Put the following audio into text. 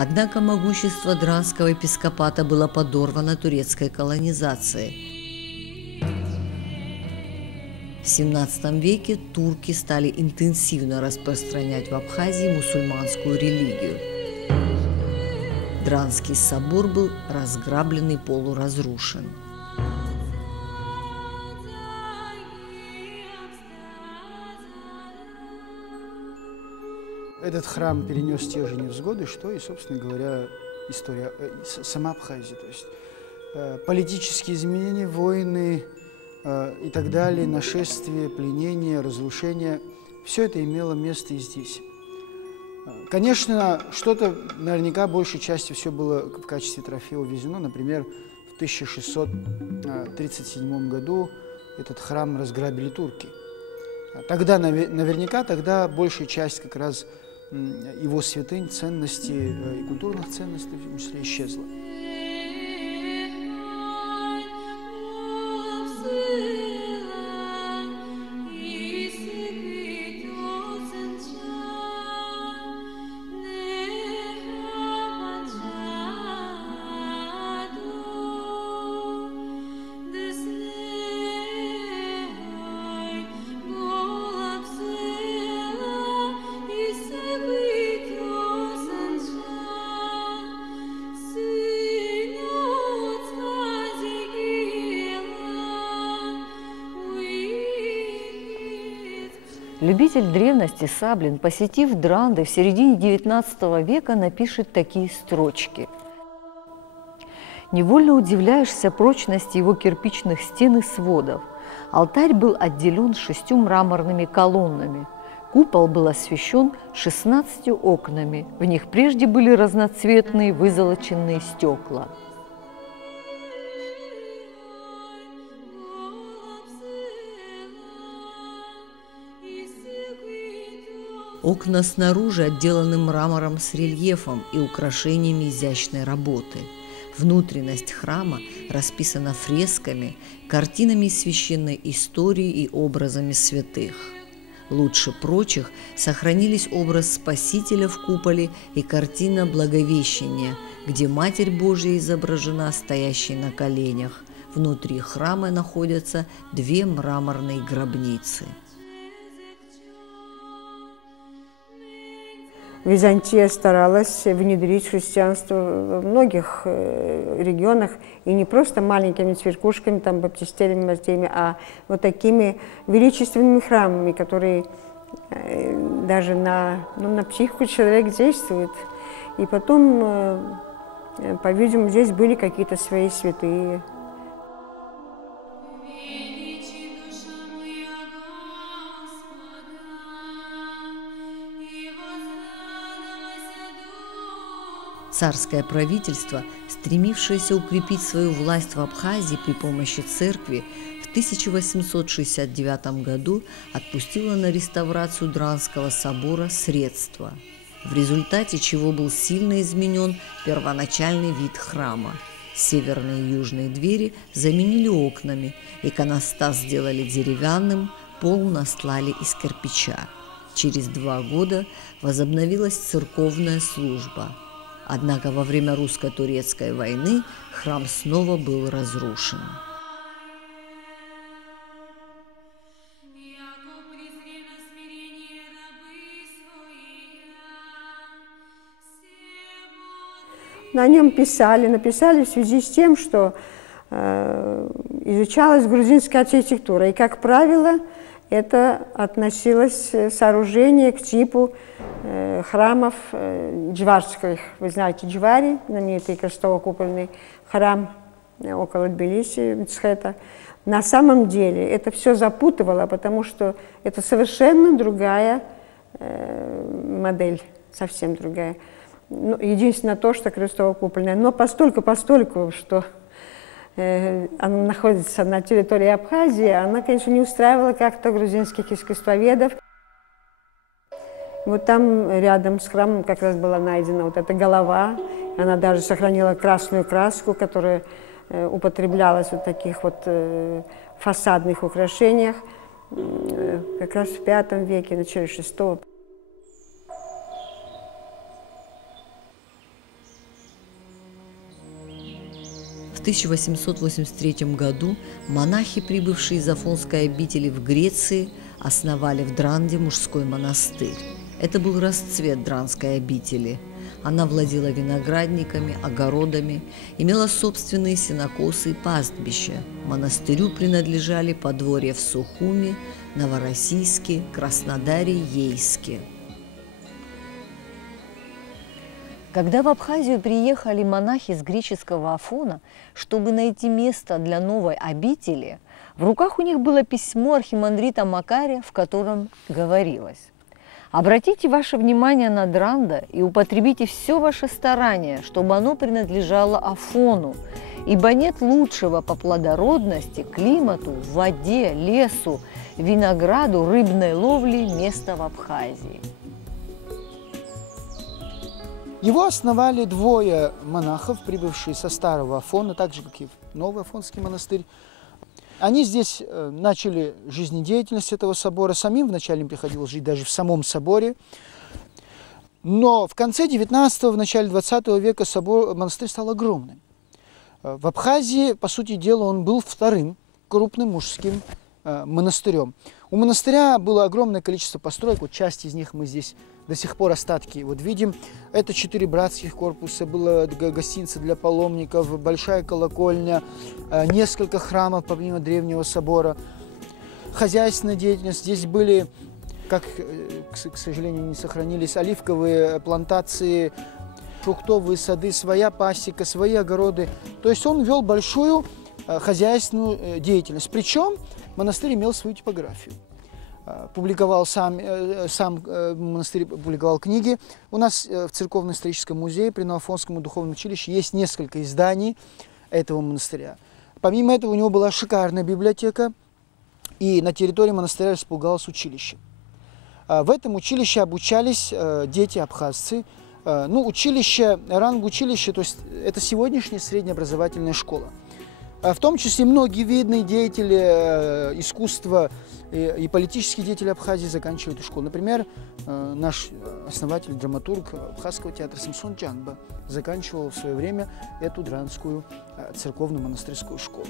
Однако могущество Дранского епископата было подорвано турецкой колонизацией. В XVII веке турки стали интенсивно распространять в Абхазии мусульманскую религию. Дранский собор был разграблен и полуразрушен. Этот храм перенес те же невзгоды, что и, собственно говоря, история сама Абхазия. То есть политические изменения, войны и так далее, нашествия, пленения, разрушения – все это имело место и здесь. Конечно, что-то наверняка большей частью все было в качестве трофея увезено. Например, в 1637 году этот храм разграбили турки. Тогда, наверняка, тогда большая часть как раз его святынь, ценностей и культурных ценностей, в том числе, исчезла. Любитель древности Саблин, посетив Дранды в середине XIX века, напишет такие строчки. Невольно удивляешься прочности его кирпичных стен и сводов. Алтарь был отделен 6 мраморными колоннами. Купол был освещен 16 окнами. В них прежде были разноцветные вызолоченные стекла. Окна снаружи отделаны мрамором с рельефом и украшениями изящной работы. Внутренность храма расписана фресками, картинами из священной истории и образами святых. Лучше прочих сохранились образ Спасителя в куполе и картина Благовещения, где Матерь Божья изображена стоящей на коленях. Внутри храма находятся 2 мраморные гробницы. Византия старалась внедрить христианство во многих регионах, и не просто маленькими церквушками, там, баптистериями, мартеями, а вот такими величественными храмами, которые даже на психику человека действуют. И потом, по-видимому, здесь были какие-то свои святые. Царское правительство, стремившееся укрепить свою власть в Абхазии при помощи церкви, в 1869 году отпустило на реставрацию Дранского собора средства, в результате чего был сильно изменен первоначальный вид храма. Северные и южные двери заменили окнами, иконостас сделали деревянным, пол настлали из кирпича. Через 2 года возобновилась церковная служба. Однако во время русско-турецкой войны храм снова был разрушен. На нем написали в связи с тем, что изучалась грузинская архитектура. И, как правило, это относилось сооружение к типу храмов джварских. Вы знаете, Джвари, знаменитый крестово-купольный храм около Тбилиси, Мцхета. На самом деле это все запутывало, потому что это совершенно другая модель, совсем другая. Ну, единственное то, что крестово-купольная. Но постольку, что она находится на территории Абхазии, она, конечно, не устраивала как-то грузинских искусствоведов. Вот там рядом с храмом как раз была найдена вот эта голова. Она даже сохранила красную краску, которая употреблялась в таких вот фасадных украшениях как раз в V веке, начале VI. 1883 году монахи, прибывшие из Афонской обители в Греции, основали в Дранде мужской монастырь. Это был расцвет Дранской обители. Она владела виноградниками, огородами, имела собственные сенокосы и пастбища. Монастырю принадлежали подворья в Сухуми, Новороссийске, Краснодаре, Ейске. Когда в Абхазию приехали монахи с греческого Афона, чтобы найти место для новой обители, в руках у них было письмо архимандрита Макария, в котором говорилось: «Обратите ваше внимание на Дранда и употребите все ваше старание, чтобы оно принадлежало Афону, ибо нет лучшего по плодородности, климату, воде, лесу, винограду, рыбной ловле места в Абхазии». Его основали двое монахов, прибывшие со старого Афона, так же, как и новый Афонский монастырь. Они здесь начали жизнедеятельность этого собора. Самим вначале им приходилось жить даже в самом соборе. Но в конце 19-го, в начале 20 века монастырь стал огромным. В Абхазии, по сути дела, он был вторым крупным мужским монастырем. У монастыря было огромное количество построек, вот часть из них мы здесь до сих пор остатки вот видим. Это 4 братских корпуса, была гостиница для паломников, большая колокольня, несколько храмов помимо древнего собора. Хозяйственная деятельность. Здесь были, как, к сожалению, не сохранились, оливковые плантации, фруктовые сады, своя пасека, свои огороды. То есть он вел большую хозяйственную деятельность. Причем монастырь имел свою типографию. Публиковал сам монастырь публиковал книги. У нас в Церковно-историческом музее при Новоафонском духовном училище есть несколько изданий этого монастыря. Помимо этого у него была шикарная библиотека, и на территории монастыря располагалось училище. В этом училище обучались дети-абхазцы. Ну, училище, ранг училища, то есть это сегодняшняя среднеобразовательная школа. В том числе многие видные деятели искусства и политические деятели Абхазии заканчивали эту школу. Например, наш основатель, драматург Абхазского театра Самсон Джанба заканчивал в свое время эту дранскую церковно-монастырскую школу.